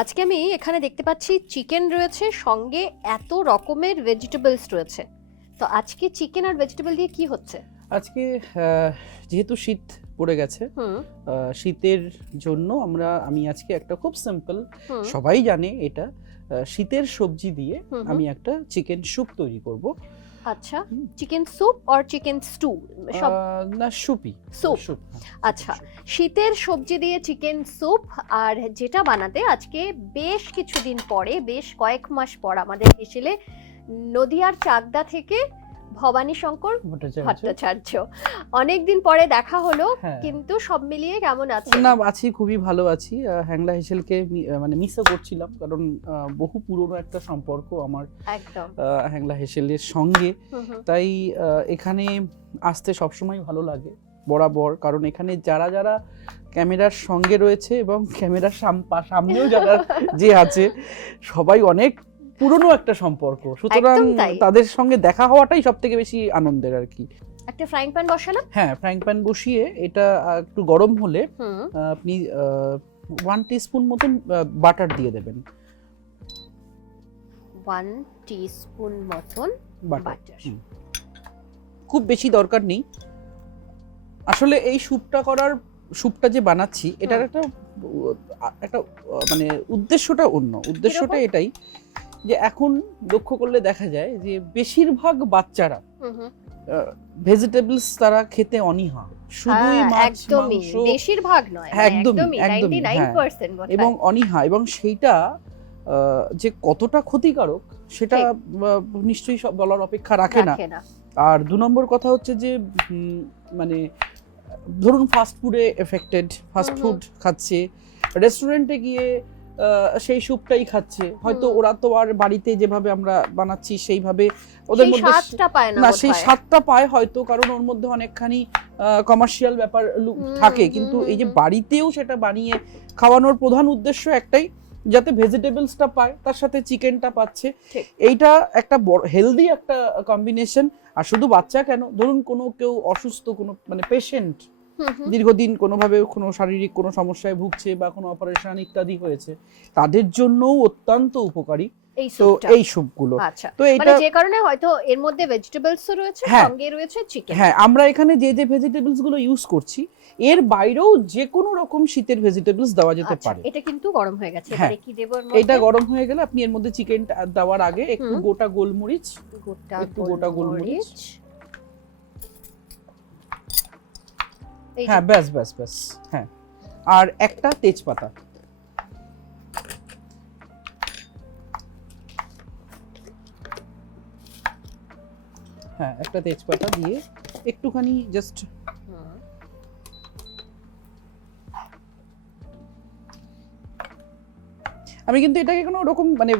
আজকে আমি এখানে দেখতে পাচ্ছি চিকেন রয়েছে সঙ্গে এত রকমের ভেজিটেবলস রয়েছে। তো আজকে চিকেন আর ভেজিটেবল দিয়ে কি হচ্ছে? আজকে যেহেতু শীত পড়ে গেছে শীতের জন্য আমরা আমি আজকে একটা খুব সিম্পল সবাই জানে এটা শীতের সবজি দিয়ে। আমি একটা চিকেন স্যুপ তৈরি করব। আচ্ছা chicken soup or chicken stew সব। না স্যুপই স্যুপ আচ্ছা। শীতের সবজি দিয়ে চিকেন স্যুপ আর যেটা বানাতে আজকে বেশ কিছুদিন পরে বেশ কয়েক মাস পর আমাদের হেসেলে নদিয়ার চাকদা থেকে ভবানী শঙ্কর ভট্টাচার্য। অনেকদিন পরে দেখা হলো হ্যাঁ। কিন্তু সব মিলিয়ে কেমন আছে? না আছি খুবই ভালো আছি। হ্যাংলা হেসেলকে মানে মিসও করছিলাম কারণ বহু পুরনো একটা সম্পর্ক আমার একদম। হ্যাংলা হেসেলের সঙ্গে। তাই এখানে আসতে সবসময় ভালো লাগে বরাবর। কারণ এখানে যারা যারা ক্যামেরার সঙ্গে রয়েছে এবং ক্যামেরার সামনেও যারা যে আছে সবাই অনেক পুরনো একটা সম্পর্ক। সুতরাং তাদের সঙ্গে দেখা হওয়াটাই সব থেকে বেশি আনন্দের আর কি। একটা ফ্রাইং প্যান বসালাম? হ্যাঁ ফ্রাইং প্যান বসিয়ে এটা একটু গরম হলে আপনি ওয়ান টিস্পুন মতন বাটার দিয়ে দেবেন। ওয়ান টিস্পুন মতন বাটার খুব বেশি দরকার নেই। আসলে এই স্যুপটা করার স্যুপটা যে বানাচ্ছি এটার একটা একটা মানে উদ্দেশ্যটা অন্য। উদ্দেশ্যটা এটাই যে এখন লক্ষ্য করলে দেখা যায় যে বেশিরভাগ বাচ্চারা ভেজিটেবলস তারা খেতে অনীহা। শুধুই হ্যাঁ, মাছ মাংস বেশিরভাগ নয় হ্যাঁ, একদমই, একদমই, হ্যাঁ। 99% এবং অনীহা এবং সেইটা যে কতটা ক্ষতিকারক সেটা নিশ্চয়ই সব বলার অপেক্ষা রাখে না। আর দু নম্বর কথা হচ্ছে যে মানে ধরুন ফাস্ট ফুডে এফেক্টেড ফাস্ট ফুড খাচ্ছে। রেস্টুরেন্টে গিয়ে সেই স্যুপটাই খাচ্ছে। হয়তো ওরা তো আর বাড়িতে যেভাবে আমরা বানাচ্ছি সেইভাবে ওদের মধ্যে স্বাদটা পায় না সেই স্বাদটা পায় হয়তো কারণ ওর মধ্যে অনেকখানি কমার্শিয়াল ব্যাপার থাকে। কিন্তু এই যে বাড়িতেও সেটা বানিয়ে খাওয়ানোর প্রধান উদ্দেশ্য একটাই যাতে ভেজিটেবলসটা পায় তার সাথে চিকেনটা পাচ্ছে। এইটা একটা বড় হেলদি একটা কম্বিনেশন আর শুধু বাচ্চা কেন? ধরুন কোনো কেউ অসুস্থ কোনো মানে পেশেন্ট। দীর্ঘদিন কোনোভাবে কোনো শারীরিক কোনো সমস্যায় ভুগছে বা কোনো অপারেশন ইত্যাদি হয়েছে তাদের জন্যও অত্যন্ত উপকারী। এই তো এই স্যুপগুলো আচ্ছা। তো মানে এটা যে কারণে হয়তো এর মধ্যে ভেজিটেবলসও রয়েছে হ্যাঁ। সঙ্গে রয়েছে চিকেন হ্যাঁ আমরা এখানে যে যে ভেজিটেবলসগুলো ইউজ করছি এর বাইরেও যে কোনো রকম শীতের ভেজিটেবলস দেওয়া যেতে আচ্ছা পারে। এটা কিন্তু গরম হয়ে গেছে হ্যাঁ। এবারে কি দেব এটা গরম হয়ে গেলে আপনি এর মধ্যে চিকেন দেওয়ার আগে একটু গোটা গোলমরিচ গোটা একটু গোটা গোলমরিচ। হ্যাঁ ব্যাস ব্যাস ব্যাস হ্যাঁ। আর একটা তেজপাতা। হ্যাঁ একটা তেজপাতা দিয়ে একটুখানি জাস্ট আমি কিন্তু এটাকে কোনো রকম মানে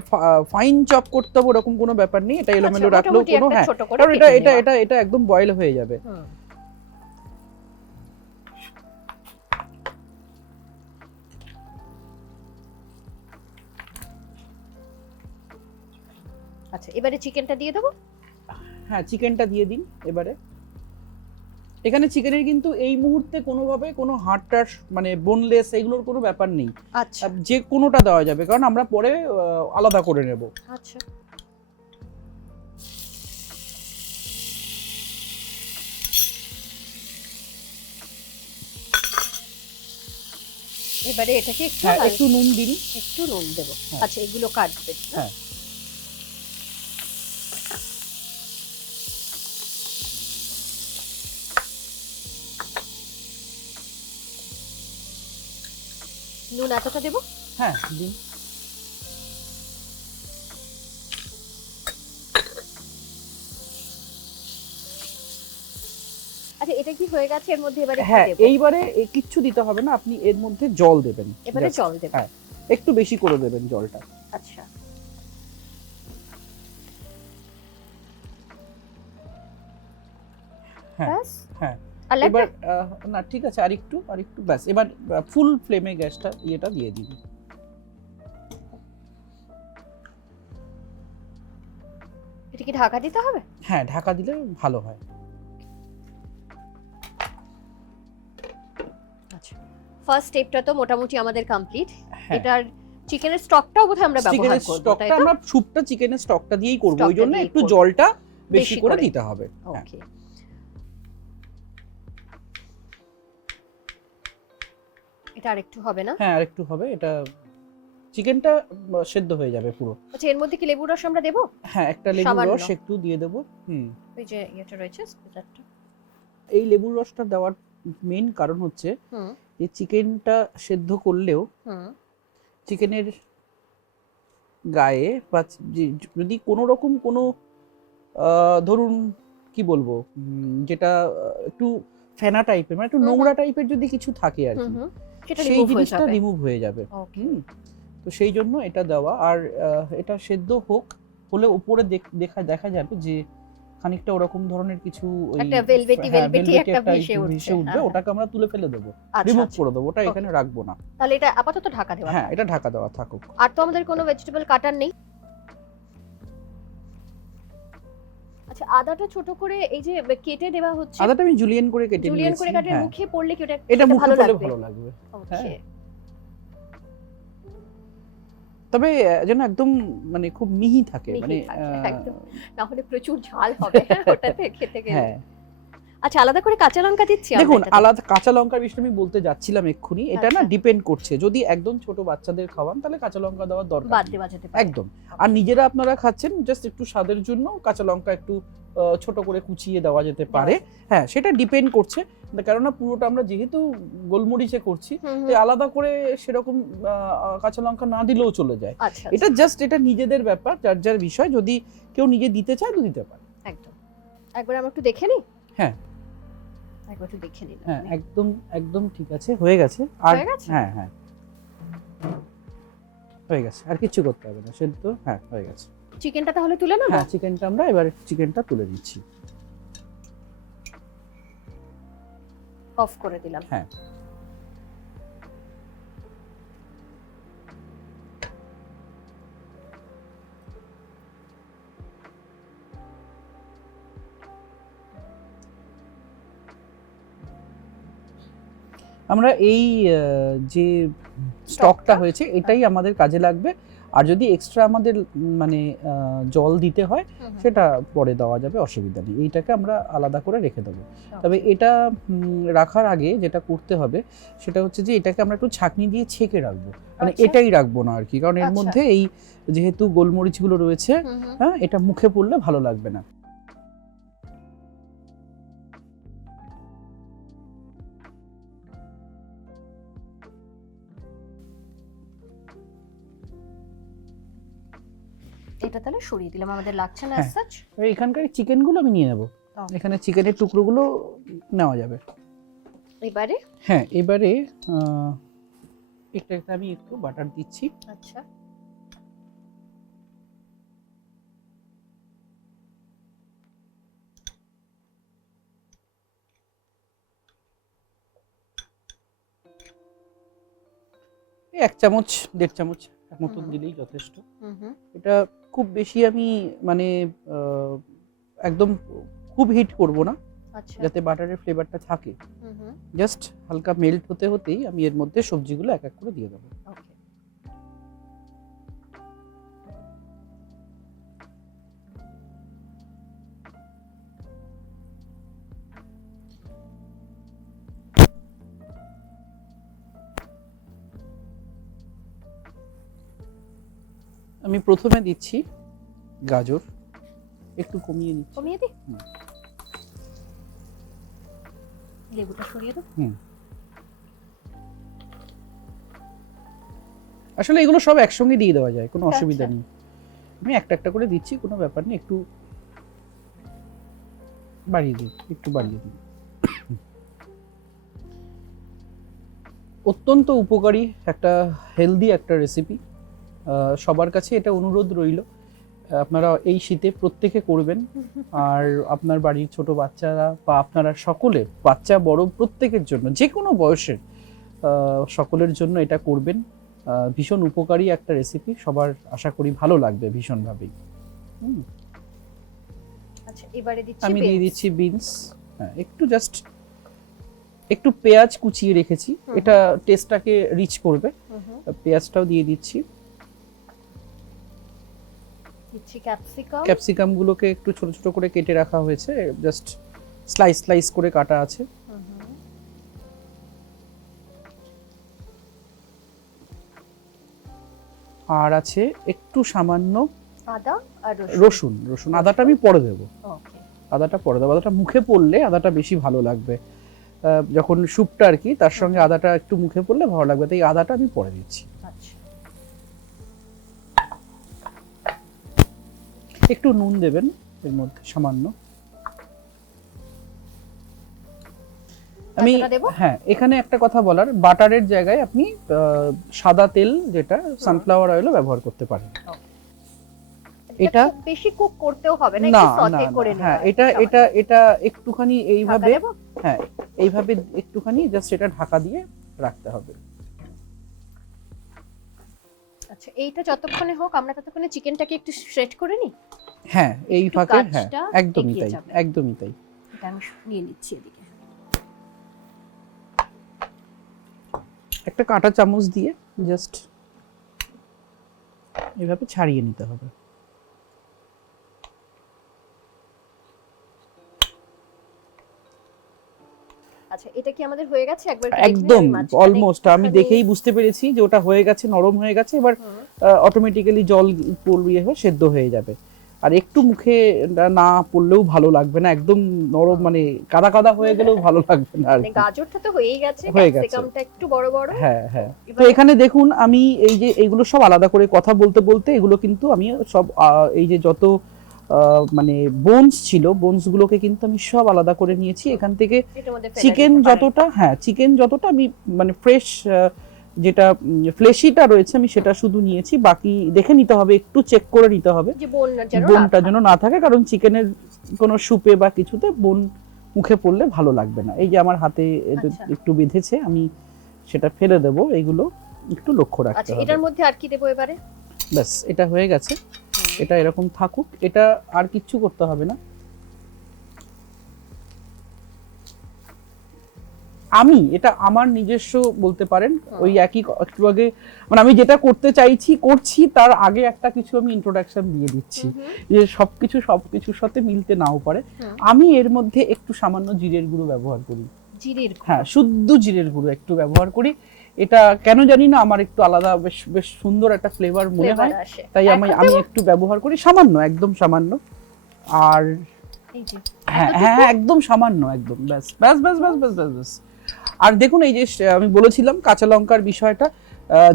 ফাইন চপ করতে হবে ওরকম কোনো ব্যাপার নেই এটা এলোমেলো আচ্ছা, রাখলেও কোনো হ্যাঁ কারণ এটা এটা এটা এটা একদম বয়েল হয়ে যাবে। আচ্ছা এবারে চিকেনটা দিয়ে দেবো? হ্যাঁ চিকেনটা দিয়ে দিন এবারে। এখানে চিকেনের কিন্তু এই মুহূর্তে কোনোভাবে কোনো হাড়টার মানে বোনলেস এগুলোর কোনো ব্যাপার নেই। আচ্ছা। যে কোনোটা দেওয়া যাবে কারণ আমরা পরে আলাদা করে নেব। আচ্ছা। এবারে এটাকে একটু হ্যাঁ একটু নুন দিন। একটু নুন দেবো। হ্যাঁ। আচ্ছা এগুলো কাটবে। হ্যাঁ। নুন এতটা দেবো? হ্যাঁ দিন। আচ্ছা এটা কি হয়ে গেছে? এর মধ্যে এবারে হ্যাঁ এইবারে কিচ্ছু দিতে হবে না আপনি এর মধ্যে জল দেবেন। এবারে জল হ্যাঁ। একটু বেশি করে দেবেন জলটা। আর লাগবে? এবার না ঠিক আছে আর একটু আর একটু ব্যাস এবার ফুল ফ্লেমে গ্যাসটা ইয়েটা দিয়ে দিন এটা কি ঢাকা দিতে হবে? হ্যাঁ ঢাকা দিলে ভালো হয়। আচ্ছা ফার্স্ট স্টেপটা তো মোটামুটি আমাদের কমপ্লিট হ্যাঁ। এটার চিকেনের স্টকটাও বোধহয় আমরা ব্যবহার চিকেনের করব স্টকটা আমরা স্যুপটা চিকেনের স্টকটা দিয়েই করব ওই জন্য একটু জলটা বেশি করে। দিতে হবে। হ্যাঁ। ওকে এটা আরেকটু হবে না? হ্যাঁ আর একটু হবে। এটা চিকেনটা সেদ্ধ হয়ে যাবে পুরো। আচ্ছা এর মধ্যে কি লেবুর রস আমরা দেবো? হ্যাঁ একটা লেবুর রস একটু দিয়ে দেবো। হুম। ওই যে ইয়েটা রয়েছে স্কুজারটা এই লেবুর রসটা দেওয়ার মেইন কারণ হচ্ছে যে চিকেনটা সেদ্ধ করলেও হুম। চিকেনের গায়ে বা যদি কোনো রকম কোনো ধরুন কি বলব যেটা একটু ফেনা টাইপের মানে একটু। নোংরা টাইপের যদি কিছু থাকে আর কি সেই জিনিসটা রিমুভ হয়ে যাবে। তো সেই জন্য এটা দেওয়া। আর এটা সেদ্ধ হোক হলে উপরে দেখা দেখা যাবে যে খানিকটা ওরকম ধরনের কিছু একটা হ্যাঁ, velvety velvety একটা ভেসে উঠবে হ্যাঁ, ওটাকে আমরা তুলে ফেলে দেবো। আচ্ছা রিমুভ আচ্ছা। করে দেবো ওটা এখানে রাখব না। তাহলে এটা আপাতত ঢাকা দেওয়া হ্যাঁ এটা ঢাকা দেওয়া থাকুক। আর তো আমাদের কোনো ভেজিটেবল কাটার নেই? আচ্ছা আদাটা ছোট করে এই যে কেটে দেওয়া হচ্ছে। আদাটা আমি জুলিয়ান করে কেটে জুলিয়ান করে কাটে হ্যাঁ। মুখে পড়লে কি ওটা এটা মুখে ভালো পড়লে লাগবে? ভালো লাগবে ওকে হ্যাঁ। তবে যেন একদম মানে খুব মিহি থাকে মানে একদম। না হলে প্রচুর ঝাল হবে ওটাতে খেতে গেলে। হ্যাঁ। আচ্ছা আলাদা করে কাঁচা লঙ্কা দিচ্ছি দেখুন আলাদা কাঁচা লঙ্কার বিষয়টা আমি বলতে যাচ্ছিলাম এক্ষুনি এটা না আচ্ছা। ডিপেন্ড করছে। যদি একদম ছোট বাচ্চাদের খাওয়ান তাহলে কাঁচা লঙ্কা দেওয়ার দরকার বাদ যেতে পারে। একদম। আর নিজেরা আপনারা খাচ্ছেন জাস্ট একটু স্বাদের জন্য কাঁচা লঙ্কা একটু ছোট করে কুচিয়ে দেওয়া যেতে পারে। হ্যাঁ সেটা ডিপেন্ড করছে। কেননা পুরোটা আমরা যেহেতু গোলমরিচে করছি আলাদা করে সেরকম কাঁচা লঙ্কা না দিলেও চলে যায়। আচ্ছা এটা জাস্ট এটা নিজেদের ব্যাপার যার যার বিষয়। যদি কেউ নিজে দিতে চায় তো দিতে পারে। একদম। একবার আমরা একটু দেখে নিই। হ্যাঁ। একবার একটু দেখে নিলাম হ্যাঁ একদম একদম ঠিক আছে হয়ে গেছে। আর হয়ে? হ্যাঁ হ্যাঁ। গেছে আর কিছু করতে হবে না সেদ্ধ হ্যাঁ হয়ে গেছে। চিকেনটা তাহলে তুলে নেব? হ্যাঁ চিকেনটা আমরা এবার চিকেনটা তুলে দিচ্ছি অফ করে দিলাম। হ্যাঁ। আমরা এই যে স্টকটা হয়েছে এটাই আমাদের কাজে লাগবে আর যদি এক্সট্রা আমাদের মানে জল দিতে হয়। সেটা পরে দেওয়া যাবে অসুবিধা নেই এইটাকে আমরা আলাদা করে রেখে দেবো তবে এটা রাখার আগে যেটা করতে হবে সেটা হচ্ছে যে এটাকে আমরা একটু ছাঁকনি দিয়ে ছেঁকে রাখব মানে আচ্ছা। এটাই রাখব না আর কি কারণ এর আচ্ছা। মধ্যে এই যেহেতু গোলমরিচগুলো রয়েছে। হ্যাঁ এটা মুখে পড়লে ভালো লাগবে না এটা তাহলে সরিয়ে দিলাম আমাদের লাগছে না হ্যাঁ। সাচ এখানকার চিকেনগুলো আমি নিয়ে নেব। এখানে চিকেনের টুকরোগুলো নেওয়া যাবে। এবারে? হ্যাঁ এবারে এটাতে আমি একটু বাটার দিচ্ছি। আচ্ছা। এই এক চামচ দেড় চামচ এক মতন দিলেই যথেষ্ট। হুম হুম। এটা খুব বেশি আমি মানে একদম খুব হিট করব না আচ্ছা। যাতে বাটারের ফ্লেভারটা থাকে। জাস্ট হালকা মেল্ট হতে হতেই আমি এর মধ্যে সবজিগুলো এক এক করে দিয়ে দেবো। আমি প্রথমে দিচ্ছি গাজর। একটু কমিয়ে নিচ্ছি কমিয়ে দি। লেবুটা সরিয়ে দাও হুম। আসলে এগুলো সব একসঙ্গে দিয়ে দেওয়া যায় কোনো অসুবিধা আচ্ছা। নেই। আমি একটা একটা করে দিচ্ছি কোনো ব্যাপার নেই একটু বাড়িয়ে দিই একটু বাড়িয়ে দিই। অত্যন্ত উপকারী একটা হেলদি একটা রেসিপি সবার কাছে এটা অনুরোধ রইল। আপনারা এই শীতে প্রত্যেকে করবেন। আর আপনার বাড়ির ছোট বাচ্চারা বা আপনারা সকলে বাচ্চা বড় প্রত্যেকের জন্য যে কোনো বয়সের সকলের জন্য এটা করবেন। ভীষণ উপকারী একটা রেসিপি সবার আশা করি ভালো লাগবে ভীষণভাবেই। আচ্ছা এবারে আমি দিয়ে দিচ্ছি বিনস হ্যাঁ একটু জাস্ট একটু পেঁয়াজ কুচিয়ে রেখেছি। এটা টেস্টটাকে রিচ করবে। পেঁয়াজটাও দিয়ে দিচ্ছি। দিচ্ছি ক্যাপসিকাম। ক্যাপসিকাম গুলোকে একটু ছোট ছোট করে কেটে রাখা হয়েছে জাস্ট স্লাইস স্লাইস করে কাটা আছে। আর আছে একটু সামান্য আদা আর রসুন। রসুন আদাটা আমি পরে দেবো। আদাটা পরে দেবো। আদাটা মুখে পড়লে আদাটা বেশি ভালো লাগবে। যখন স্যুপটা আর কি তার সঙ্গে আদাটা একটু মুখে পড়লে ভালো লাগবে। তাই আদাটা আমি পরে দিচ্ছি। একটু নুন দেবেন এর মধ্যে সামান্য। আমি হ্যাঁ এখানে একটা কথা বলার বাটারের জায়গায় আপনি সাদা তেল যেটা সানফ্লাওয়ার অয়েলও ব্যবহার করতে পারেন। এটা বেশি কুক করতেও হবে না একটু সতে করে হ্যাঁ এটা এটা এটা একটুখানি এইভাবে হ্যাঁ এইভাবে একটুখানি জাস্ট এটা ঢাকা দিয়ে রাখতে হবে। আচ্ছা এইটা যতক্ষণে হোক আমরা ততক্ষণে চিকেনটাকে একটু শ্রেড করে নিই? হ্যাঁ এই ফাঁকে হ্যাঁ একদমই তাই একদমই তাই। এটা আমি নিয়ে নিচ্ছি এদিকে। একটা কাঁটা চামচ দিয়ে জাস্ট এভাবে ছাড়িয়ে নিতে হবে। আচ্ছা এটা কি আমাদের হয়ে গেছে? একবার একদম অলমোস্ট আমি দেখেই বুঝতে পেরেছি যে ওটা হয়ে গেছে নরম হয়ে গেছে এবার অটোমেটিক্যালি জল পড়িয়ে হয়ে সেদ্ধ হয়ে যাবে। আর একটু মুখে না পড়লেও ভালো লাগবে না একদম নরম মানে কাদা কাদা হয়ে গেলেও ভালো লাগবে না আর মানে। গাজরটা তো হয়েই গেছে হয়ে গেছে। ক্যাপসিকামটা একটু বড় বড়। হ্যাঁ হ্যাঁ। তো এখানে দেখুন আমি এই যে এইগুলো সব আলাদা করে কথা বলতে বলতে এগুলো কিন্তু আমি সব এই যে যত মানে বোনস ছিল বোনস গুলোকে কিন্তু আমি সব আলাদা করে নিয়েছি। এখান থেকে চিকেন যতটা হ্যাঁ চিকেন যতটা আমি মানে ফ্রেশ যেটা ফ্লেশিটা রয়েছে আমি সেটা শুধু নিয়েছি। বাকি দেখে নিতে হবে একটু চেক করে নিতে হবে। বোনটা যেন না থাকে। কারণ চিকেনের কোনো স্যুপে বা কিছুতে বোন মুখে পড়লে ভালো লাগবে না। এই যে আমার হাতে একটু- আচ্ছা। বেঁধেছে আমি সেটা ফেলে দেবো। এইগুলো একটু লক্ষ্য রাখতে আচ্ছা হবে। এটার মধ্যে আর কি দেবো এবারে? ব্যাস এটা হয়ে গেছে। এটা এরকম থাকুক এটা আর কিচ্ছু করতে হবে না। আমি এটা আমার নিজস্ব বলতে পারেন ওই একই একটু আগে মানে আমি যেটা করতে চাইছি করছি তার আগে একটা কিছু আমি ইন্ট্রোডাকশন দিয়ে দিচ্ছি। যে সবকিছু সবকিছুর সাথে মিলতে নাও পারে। আমি এর মধ্যে একটু সামান্য জিরের গুঁড়ো ব্যবহার করি। জিরের হ্যাঁ শুদ্ধ জিরের গুঁড়ো একটু ব্যবহার করি। এটা কেন জানি না আমার একটু আলাদা বেশ বেশ সুন্দর একটা ফ্লেভার মনে হয়। তাই আমি আমি একটু ব্যবহার করি সামান্য একদম সামান্য। আর এই হ্যাঁ হ্যাঁ একদম সামান্য একদম ব্যাস ব্যাস ব্যাস ব্যাস ব্যাস ব্যাস ব্যাস। আর দেখুন এই যে আমি বলেছিলাম কাঁচা লঙ্কার বিষয়টা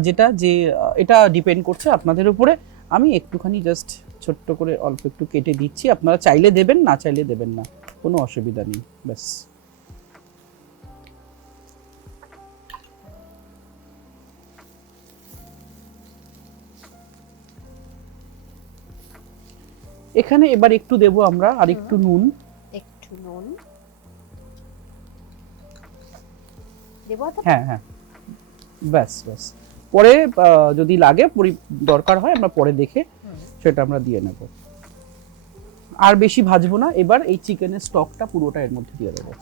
যেটা যে এটা ডিপেন্ড করছে আপনাদের উপরে। আমি একটুখানি জাস্ট ছোট্ট করে অল্প একটু কেটে দিচ্ছি। আপনারা চাইলে দেবেন না চাইলে দেবেন না। কোনো অসুবিধা নেই ব্যাস। এখানে এবার একটু দেবো আমরা আর একটু নুন। একটু নুন। দেবো? হ্যাঁ হ্যাঁ। ব্যাস ব্যাস। পরে যদি লাগে দরকার হয় আমরা পরে দেখে সেটা আমরা দিয়ে নেব। আর বেশি ভাজবো না এবার এই চিকেনের স্টকটা পুরোটা এর মধ্যে দিয়ে দেবো।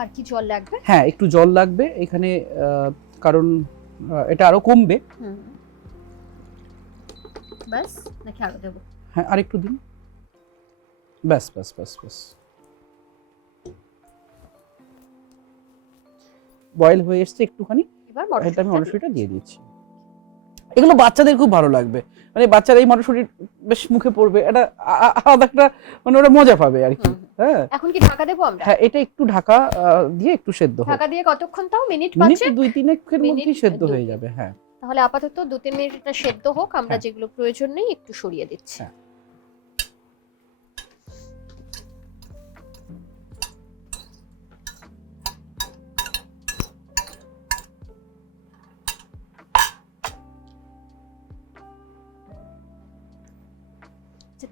আর কি জল লাগবে? হ্যাঁ একটু জল লাগবে। এখানে কারণ এটা আরও কমবে। বাস নাকি আরও দেব। হ্যাঁ আর একটু দিন। ব্যাস ব্যাস ব্যাস বাস বয়েল হয়ে এসছে একটুখানি। এবার এটা আমি মটরশুঁটিটা দিয়ে দিচ্ছি। এগুলো বাচ্চাদের খুব ভালো লাগবে। মানে বাচ্চারা এই মটরশুঁটি বেশ মুখে পড়বে এটা আলাদা একটা মানে ওরা মজা পাবে আর কি। হ্যাঁ। এখন কি ঢাকা দেবো আমরা? হ্যাঁ এটা একটু ঢাকা দিয়ে একটু সেদ্ধ হবে ঢাকা দিয়ে কতক্ষণ তাও? মিনিট মিনিট দুই তিনেকের মধ্যেই সেদ্ধ হয়ে যাবে হ্যাঁ। তাহলে আপাতত দু তিন মিনিট সেদ্ধ হোক আমরা হ্যাঁ। যেগুলো প্রয়োজন নেই একটু সরিয়ে দিচ্ছি।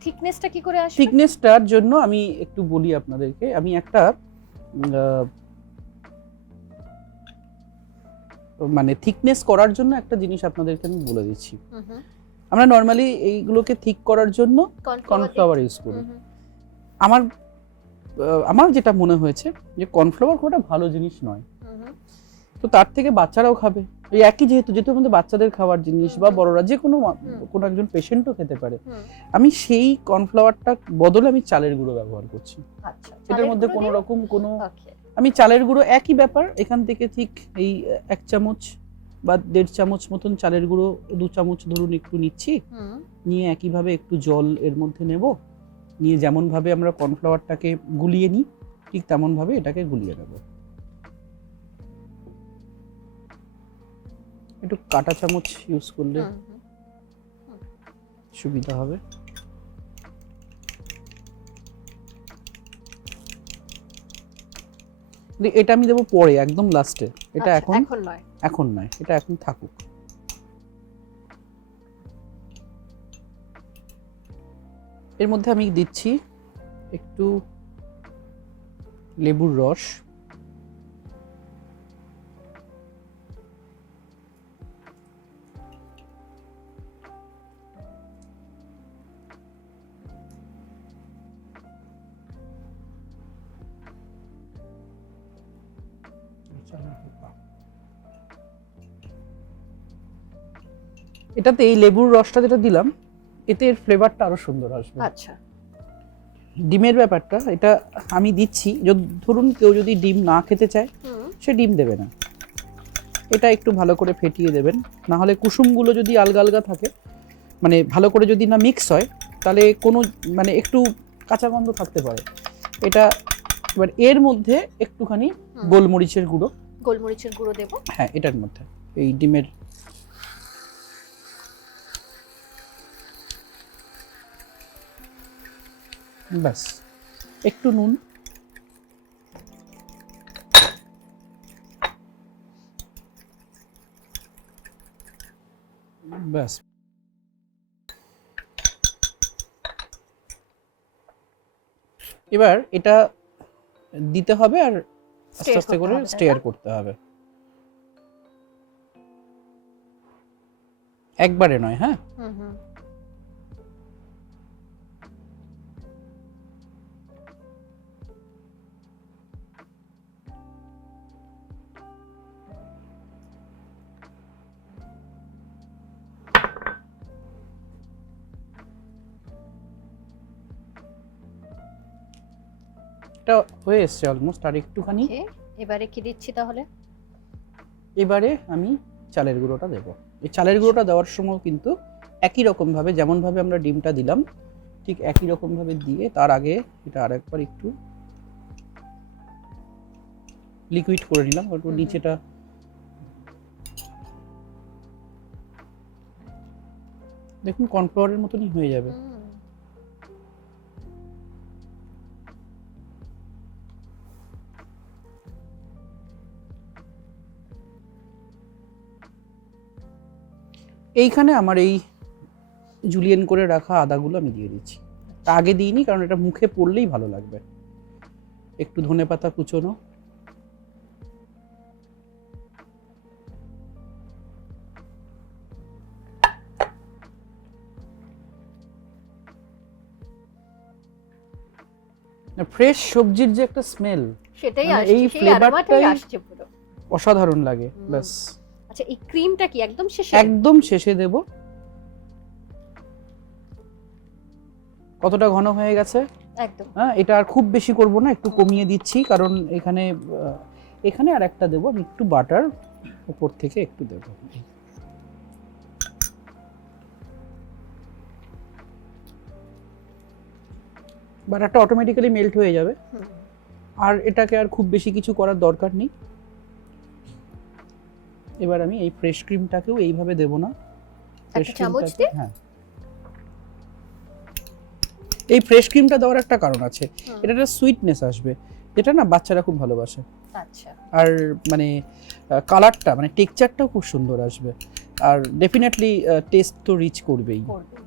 থিকনেসটা কি করে আসবে? থিকনেসটার জন্য আমি একটু বলি আপনাদেরকে আমি একটা মানে থিকনেস করার জন্য একটা জিনিস আপনাদেরকে আমি বলে দিচ্ছি। আমরা নর্মালি এইগুলোকে থিক করার জন্য কর্নফ্লাওয়ার ইউজ করি। আমার আমার যেটা মনে হয়েছে যে কর্নফ্লাওয়ার খুব একটা ভালো জিনিস নয়। তো তার থেকে বাচ্চারাও খাবে। ওই একই যেহেতু যেহেতু আমাদের বাচ্চাদের খাওয়ার জিনিস বা। বড়রা যে কোনো কোনো একজন পেশেন্টও খেতে পারে। আমি সেই কর্নফ্লাওয়ারটা বদলে আমি চালের গুঁড়ো ব্যবহার করছি। আচ্ছা এটার মধ্যে কোনো রকম কোনো আমি চালের গুঁড়ো একই ব্যাপার এখান থেকে ঠিক এই এক চামচ বা দেড় চামচ মতন চালের গুঁড়ো দু চামচ ধরুন একটু নিচ্ছি। নিয়ে একইভাবে একটু জল এর মধ্যে নেব। নিয়ে যেমনভাবে আমরা কর্নফ্লাওয়ারটাকে গুলিয়ে নিই ঠিক তেমনভাবে এটাকে গুলিয়ে নেব। একটু কাটা চামচ ইউজ করলে। সুবিধা হবে। এটা আমি দেবো পরে একদম লাস্টে এটা আচ্ছা, এখন? এখন নয়। এখন নয় এটা এখন থাকুক। এর মধ্যে আমি দিচ্ছি একটু লেবুর রস। এটাতে এই লেবুর রসটা যেটা দিলাম এতে এর ফ্লেভারটা আরও সুন্দর আসবে। আচ্ছা। ডিমের ব্যাপারটা এটা আমি দিচ্ছি। যদি ধরুন কেউ যদি ডিম না খেতে চায় সে ডিম দেবে না। এটা একটু ভালো করে ফেটিয়ে দেবেন। না হলে কুসুমগুলো যদি আলগা আলগা থাকে মানে ভালো করে যদি না মিক্স হয় তাহলে কোনো মানে একটু কাঁচা গন্ধ থাকতে পারে। এটা এবার এর মধ্যে একটুখানি গোলমরিচের গুঁড়ো। গোলমরিচের গুঁড়ো দেবো। হ্যাঁ এটার মধ্যে। এই ডিমের ব্যাস একটু নুন। ব্যাস। এবার এটা দিতে হবে আর আস্তে আস্তে করে স্টেয়ার করতে হবে। একবারে নয় হ্যাঁ? হুম হয়ে এসছে অলমোস্ট আর একটুখানি। এবারে কি দিচ্ছি তাহলে? এবারে আমি চালের গুঁড়োটা দেব। এই চালের গুঁড়োটা দেওয়ার সময় কিন্তু একই রকম ভাবে যেমন ভাবে আমরা ডিমটা দিলাম ঠিক একই রকম ভাবে দিয়ে তার আগে এটা আরেকবার একটু লিকুইড করে নিলাম একটু। নিচেটা। দেখুন কর্নফ্লাওয়ারের মতনই হয়ে যাবে। এইখানে আমার এই জুলিয়েন করে রাখা আদাগুলো আমি দিয়ে দিচ্ছি। আগে দিইনি কারণ এটা মুখে পড়লেই ভালো লাগবে। একটু ধনে পাতা কুচোনো। ফ্রেশ সবজির যে একটা স্মেল সেটাই মানে আসছে এই পুরো। অসাধারণ লাগে। ব্যাস। আচ্ছা এই ক্রিমটা কি একদম শেষে? একদম শেষে দেব। কতটা ঘন হয়ে গেছে? একদম। হ্যাঁ এটা আর খুব বেশি করব না একটু কমিয়ে দিচ্ছি কারণ এখানে এখানে আর একটা দেবো আমি একটু বাটার উপর থেকে একটু দেবো। বাটারটা অটোমেটিক্যালি মেল্ট হয়ে যাবে। আর এটাকে আর খুব বেশি কিছু করার দরকার নেই। এবার আমি এই ফ্রেশ ক্রিমটাকেও এইভাবে দেব না। চামচ দিয়ে? হ্যাঁ। এই ফ্রেশ ক্রিমটা দেওয়ার একটা কারণ আছে। এটা একটা সুইটনেস আসবে। যেটা না বাচ্চারা খুব ভালোবাসে। আচ্ছা। আর মানে কালারটা মানে টেক্সচারটাও খুব সুন্দর আসবে। আর ডেফিনেটলি টেস্ট তো রিচ করবেই।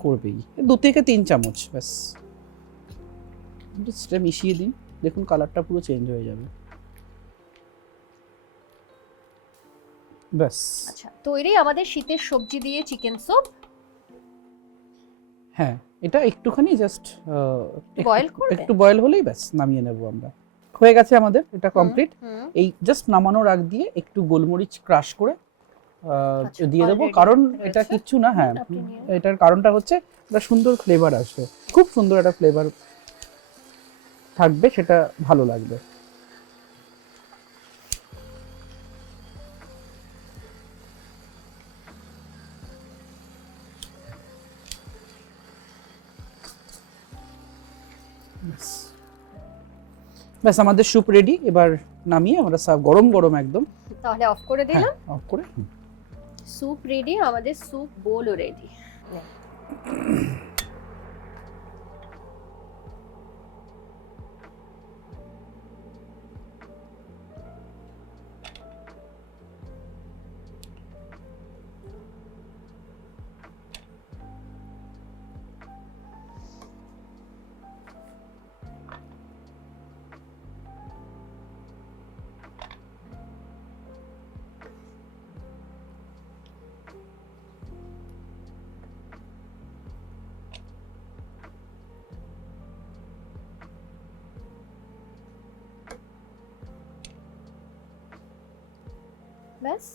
করবেই। দু থেকে তিন চামচ ব্যাস। এটা মিশিয়ে দিন দেখুন কালারটা পুরো চেঞ্জ হয়ে যাবে। ব্যাস। আচ্ছা তৈরি আমাদের শীতের সবজি দিয়ে চিকেন স্যুপ হ্যাঁ এটা একটুখানি জাস্ট Boil করবে? একটু বয়েল হলেই ব্যাস নামিয়ে নেব আমরা। হয়ে গেছে আমাদের এটা কমপ্লিট এই জাস্ট নামানোর আগ দিয়ে একটু গোলমরিচ ক্রাশ করে আচ্ছা, দিয়ে দেবো। কারণ এটা কিচ্ছু না হ্যাঁ এটার কারণটা হচ্ছে একটা সুন্দর ফ্লেভার আসবে। খুব সুন্দর একটা ফ্লেভার থাকবে সেটা ভালো লাগবে। ব্যাস। আমাদের স্যুপ রেডি এবার নামিয়ে আমরা সব গরম গরম একদম। তাহলে অফ করে হ্যাঁ দিলাম অফ করে। স্যুপ রেডি আমাদের স্যুপ বোলও রেডি ব্যাস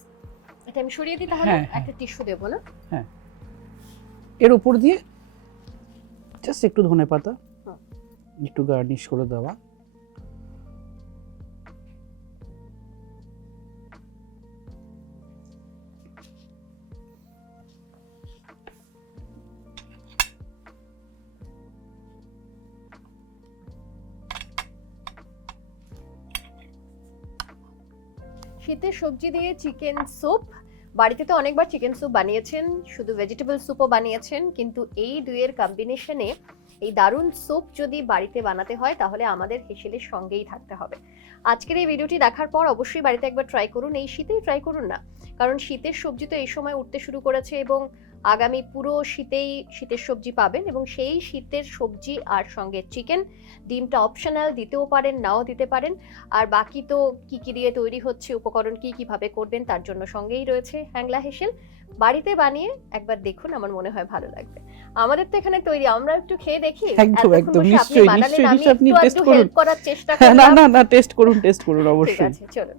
এটা আমি সরিয়ে দিই তাহলে হ্যাঁ, হ্যাঁ। একটা টিস্যু দেবো না এর উপর দিয়ে জাস্ট একটু ধনে পাতা হুম। একটু গার্নিশ করে দেওয়া সবজি দিয়ে চিকেন স্যুপ। বাড়িতে তো অনেকবার চিকেন স্যুপ বানিয়েছেন, শুধু ভেজিটেবল স্যুপও বানিয়েছেন, কিন্তু এই দুইয়ের কম্বিনেশনে এই দারুণ স্যুপ যদি বাড়িতে বানাতে হয়, তাহলে আমাদের হেসেলের সঙ্গেই থাকতে হবে। আজকের এই ভিডিওটি দেখার পর অবশ্যই বাড়িতে একবার ট্রাই করুন। এই শীতেই ট্রাই করুন না, কারণ শীতের সবজি তো এই সময় উঠতে শুরু করেছে এবং আগামী পুরো শীতেই শীতের সবজি পাবেন এবং সেই শীতের সবজি আর সঙ্গে চিকেন ডিমটা অপশনাল দিতেও পারেন নাও দিতে পারেন। আর বাকি তো কি কি দিয়ে তৈরি হচ্ছে উপকরণ কি কীভাবে করবেন তার জন্য সঙ্গেই রয়েছে হ্যাংলা হেসেল। বাড়িতে বানিয়ে একবার দেখুন আমার মনে হয় ভালো লাগবে। আমাদের তো এখানে তৈরি আমরা একটু খেয়ে দেখি। একদম, একদম, নিশ্চয়ই, নিশ্চয়ই, আপনি একটু করুন। হেল্প করার চেষ্টা না না না টেস্ট করুন টেস্ট করুন অবশ্যই। ঠিক আছে চলুন।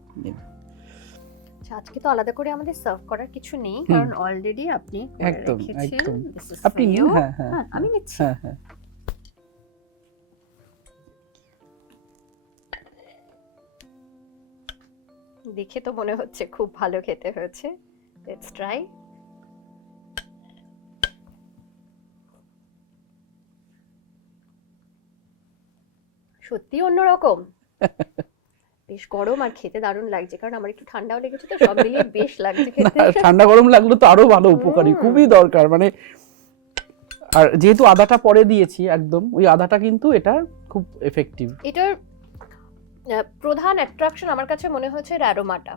আচ্ছা, আজকে তো আলাদা করে আমাদের সার্ভ করার কিছু নেই কারণ অলরেডি আপনি একদম, একদম। আপনি you. হ্যাঁ হ্যাঁ হ্যাঁ আমি নিচ্ছি। হ্যাঁ হ্যাঁ। দেখে তো মনে হচ্ছে খুব ভালো খেতে হয়েছে। লেটস ট্রাই সত্যি অন্যরকম। বেশ গরম আর খেতে দারুণ লাগছে। কারণ আমার একটু ঠান্ডাও লেগেছে তো সব মিলিয়ে বেশ লাগছে খেতে। ঠান্ডা গরম লাগল তো আরও ভালো উপকারী খুবই দরকার। মানে আর যেহেতু আদাটা পরে দিয়েছি একদম ওই আদাটা কিন্তু এটা খুব এফেক্টিভ এটার প্রধান অ্যাট্রাকশন আমার কাছে মনে হয়েছে অ্যারোমাটা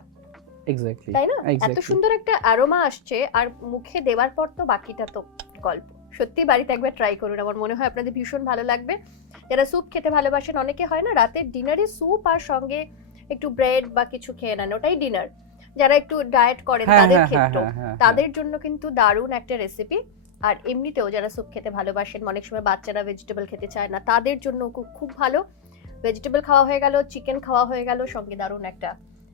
এক্স্যাক্টলি তাই না? এত সুন্দর একটা অ্যারোমা আসছে আর মুখে দেওয়ার পর তো বাকিটা তো গল্প। সত্যি বাড়িতে একবার ট্রাই করুন আমার মনে হয় আপনাদের ভীষণ ভালো লাগবে। যারা স্যুপ খেতে ভালোবাসেন অনেকে হয় না রাতের ডিনারে স্যুপ আর সঙ্গে একটু ব্রেড বা কিছু খেয়ে নেন ওটাই ডিনার যারা একটু ডায়েট করেন হ্যাঁ তাদের হ্যাঁ হ্যাঁ হ্যাঁ তাদের জন্য কিন্তু দারুণ একটা রেসিপি আর এমনিতেও যারা স্যুপ খেতে ভালোবাসেন অনেক সময় বাচ্চারা ভেজিটেবল খেতে চায় না তাদের জন্য খুব ভালো। ভেজিটেবল খাওয়া হয়ে গেল চিকেন খাওয়া হয়ে গেল সঙ্গে দারুণ একটা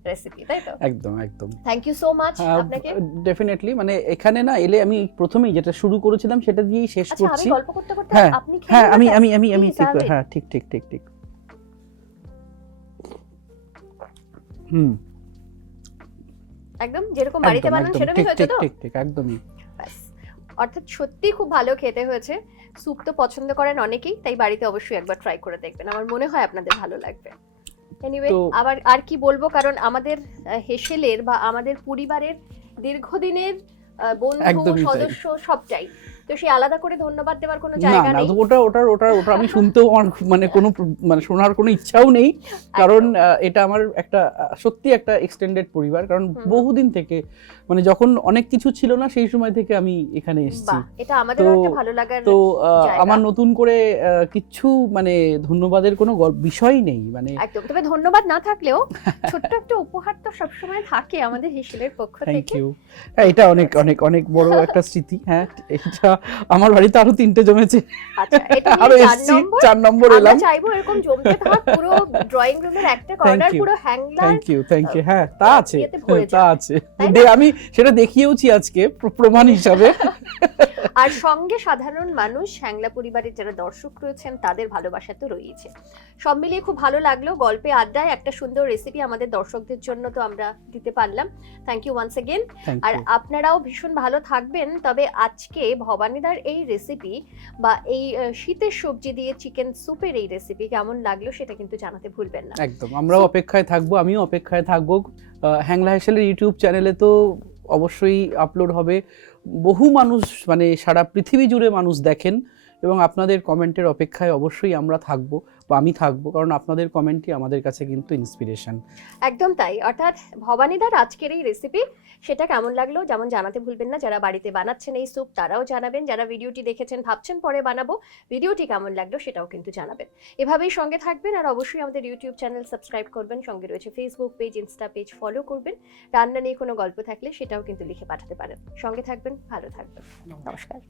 রেসিপি তাই তো? একদম একদম। থ্যাংক ইউ সো মাচ আপনাকে। ডেফিনেটলি মানে এখানে না এলে আমি প্রথমেই যেটা শুরু করেছিলাম সেটা দিয়েই শেষ আচ্ছা আমি গল্প করতে করতে আপনি হ্যাঁ আমি আমি আমি আমি ঠিক হ্যাঁ ঠিক ঠিক ঠিক ঠিক। হুম। একদম যেরকম বাড়িতে বানান সেরকমই হয়েছে তো? ঠিক ঠিক একদমই। অর্থাৎ সত্যি খুব ভালো খেতে হয়েছে। স্যুপ তো পছন্দ করেন অনেকেই তাই বাড়িতে অবশ্যই একবার ট্রাই করে দেখবেন। আমার মনে হয় আপনাদের ভালো লাগবে। এনিওয়ে আবার আর কি বলব? কারণ আমাদের হেসেলের বা আমাদের পরিবারের দীর্ঘদিনের বন্ধু সদস্য সবটাই। তো সেই আলাদা করে ধন্যবাদ দেওয়ার কোনো না জায়গা না নেই। ওটা ওটা ওটা ওটা আমি শুনতেও আমার মানে কোনো মানে শোনার কোনো ইচ্ছাও নেই। কারণ এটা আমার একটা সত্যি একটা এক্সটেন্ডেড পরিবার। কারণ। বহুদিন থেকে মানে যখন অনেক কিছু ছিল না সেই সময় থেকে আমি এখানে এসেছি। এটা আমাদের একটা ভালো লাগার তো আমার নতুন করে কিচ্ছু মানে ধন্যবাদের কোনো বিষয় নেই মানে একদম তবে ধন্যবাদ না থাকলেও ছোট্ট একটা উপহার তো সবসময় থাকে আমাদের হেসেলের পক্ষ থ্যাংক থেকে। ইউ হ্যাঁ এটা অনেক অনেক অনেক বড় একটা স্মৃতি হ্যাঁ এটা আমার বাড়িতে আরও তিনটে জমেছে। আচ্ছা আরও এসছি চার নম্বর এলাম। চাইব এরকম জমতে থাক পুরো ড্রয়িং রুমের একটা কর্নার পুরো থ্যাংক ইউ থ্যাংক ইউ হ্যাঁ তা আছে তা আছে। দে আমি সেটা দেখিয়েওছি আজকে প্রমাণ হিসাবে। আর সঙ্গে সাধারণ মানুষ হ্যাংলা পরিবারের যারা দর্শক রয়েছেন তাদের ভালোবাসা তো রয়েছে সব মিলিয়ে খুব ভালো লাগল গল্পে আড্ডায়। একটা সুন্দর রেসিপি আমাদের দর্শকদের জন্য তো আমরা দিতে পারলাম। থ্যাংক ইউ ওয়ান্স এগেন আর আপনারাও ভীষণ ভালো থাকবেন তবে আজকে ভবানীদার এই রেসিপি বা এই শীতের সবজি দিয়ে চিকেন স্যুপের এই রেসিপি কেমন লাগল সেটা কিন্তু জানাতে ভুলবেন না। একদম আমরাও অপেক্ষায় থাকব আমিও অপেক্ষায় থাকব। হ্যাংলা হেসেলের ইউটিউব চ্যানেলে তো অবশ্যই আপলোড হবে। বহু মানুষ মানে সারা পৃথিবী জুড়ে মানুষ দেখেন এবং আপনাদের কমেন্টের অপেক্ষায় অবশ্যই আমরা থাকব। বা আমি থাকব কারণ আপনাদের কমেন্টই আমাদের কাছে কিন্তু ইন্সপিরেশন একদম তাই। অর্থাৎ ভবানীদার আজকের এই রেসিপি সেটা কেমন লাগল যেমন জানাতে ভুলবেন না। যারা বাড়িতে বানাচ্ছেন এই স্যুপ তারাও জানাবেন। যারা ভিডিওটি দেখেছেন ভাবছেন পরে বানাবো ভিডিওটি কেমন লাগল সেটাও কিন্তু জানাবেন। এভাবেই সঙ্গে থাকবেন আর অবশ্যই আমাদের ইউটিউব চ্যানেল সাবস্ক্রাইব করবেন। সঙ্গে রয়েছে Facebook page Insta page follow করবেন। রান্না নিয়ে কোনো গল্প থাকলে সেটাও কিন্তু লিখে পাঠাতে পারেন। সঙ্গে থাকবেন ভালো থাকবেন। নমস্কার।